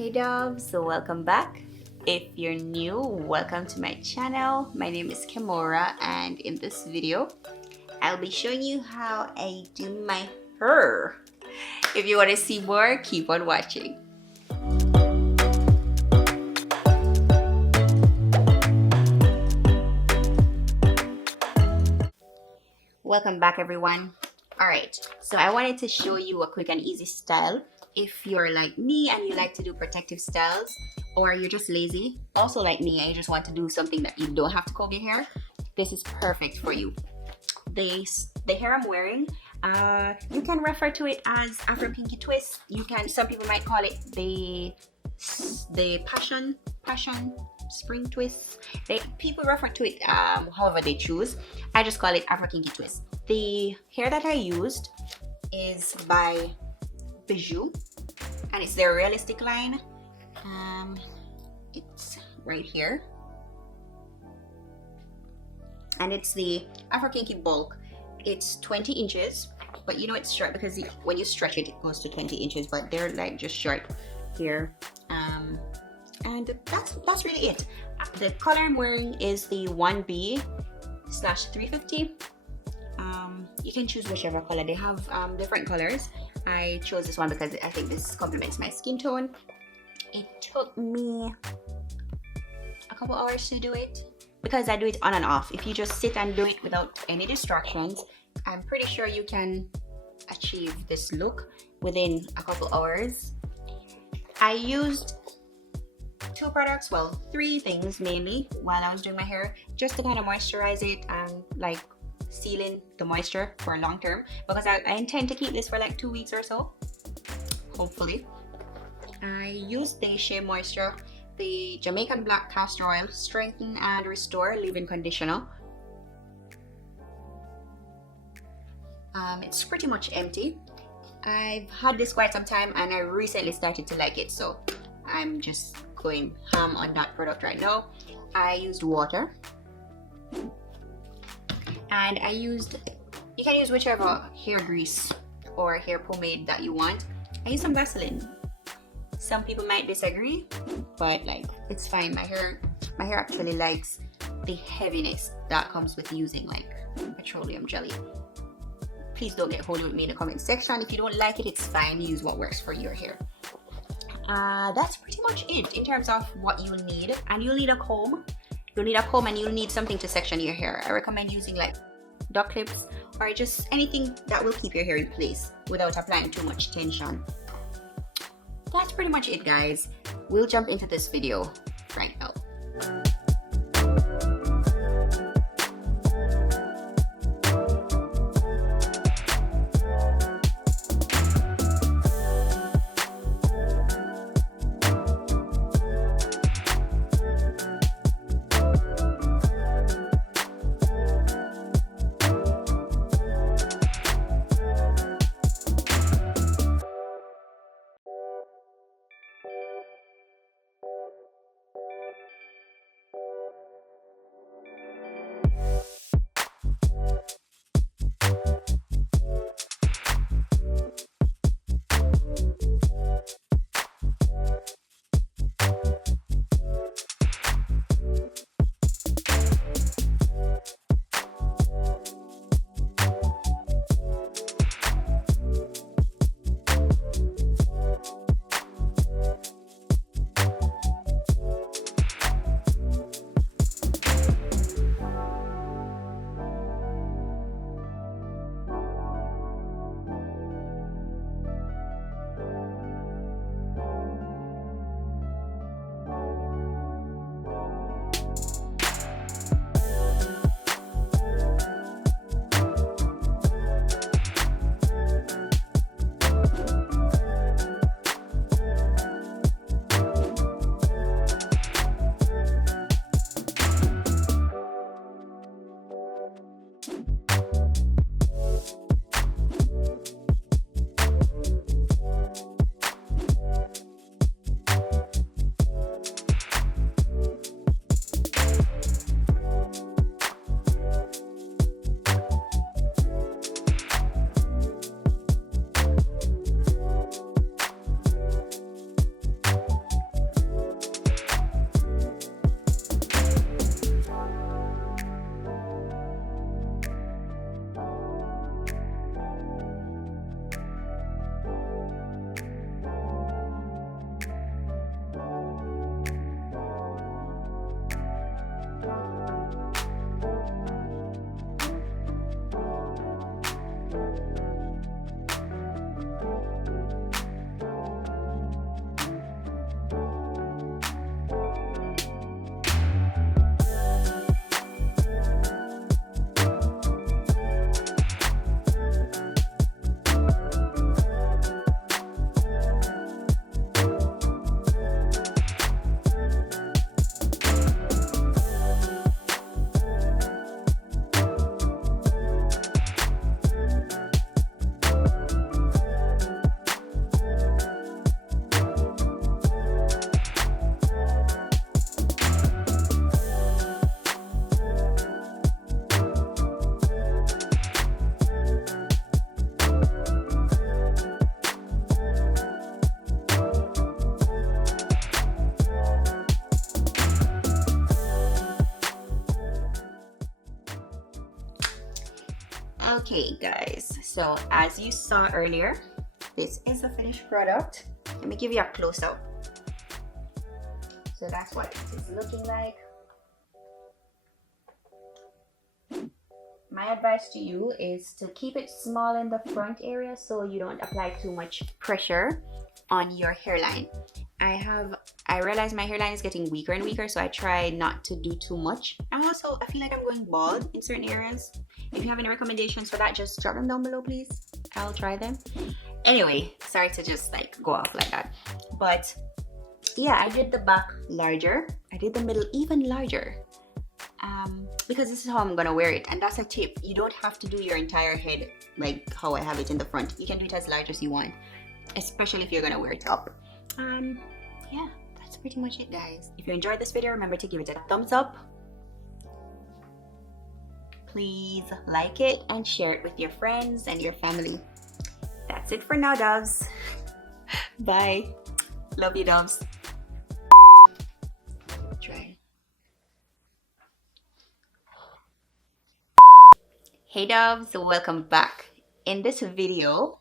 Hey Doves, so welcome back. If you're new, welcome to my channel. My name is Kemora, and in this video I'll be showing you how I do my hair. If you want to see more, keep on watching. Welcome back everyone. Alright, so I wanted to show you a quick and easy style. If you're like me and you like to do protective styles, or you're just lazy, also like me and you just want to do something that you don't have to comb your hair, this is perfect for you. The hair I'm wearing, you can refer to it as Afro Kinky twist. You can, some people might call it the passion spring twist. People refer to it however they choose. I just call it Afro Kinky twist. The hair that I used is by Bijoux, and it's their realistic line. It's right here, and it's the Afro Kinky bulk. It's 20 inches, but you know it's short because when you stretch it, it goes to 20 inches, but they're like just short here. And that's really it. The color I'm wearing is the 1B/350. You can choose whichever color. They have different colors. I chose this one because I think this complements my skin tone. It took me a couple hours to do it because I do it on and off. If you just sit and do it without any distractions, I'm pretty sure you can achieve this look within a couple hours. I used two products, well, three things mainly while I was doing my hair, just to kind of moisturize it and like seal in the moisture for long term, because I intend to keep this for like 2 weeks or so, hopefully. I used the Shea moisture, the Jamaican black castor oil, strengthen and restore leave-in conditioner. It's pretty much empty. I've had this quite some time and I recently started to like it, so I'm just going ham on that product right now. I used water, and you can use whichever hair grease or hair pomade that you want. I use some Vaseline. Some people might disagree, but like it's fine. My hair actually likes the heaviness that comes with using like petroleum jelly. Please don't get hold with me in the comment section. If you don't like it, it's fine. Use what works for your hair. That's pretty much it in terms of what you'll need. And you'll need a comb. You'll need a comb and you'll need something to section your hair. I recommend using like duck clips or just anything that will keep your hair in place without applying too much tension. That's pretty much it, guys. We'll jump into this video right now. Okay guys, so as you saw earlier, this is the finished product. Let me give you a close-up. So that's what it is looking like. My advice to you is to keep it small in the front area so you don't apply too much pressure on your hairline. I realize my hairline is getting weaker and weaker, so I try not to do too much. And also, I feel like I'm going bald in certain areas. If you have any recommendations for that, just drop them down below, please. I'll try them. Anyway, sorry to just like go off like that. But yeah, I did the back larger. I did the middle even larger. Because this is how I'm gonna wear it, and that's a tip. You don't have to do your entire head like how I have it in the front. You can do it as large as you want, especially if you're gonna wear it up. Yeah, that's pretty much it, guys. If you enjoyed this video, remember to give it a thumbs up. Please like it and share it with your friends and your family. That's it for now, doves. Bye. Love you, doves. Try. Hey doves, welcome back. In this video,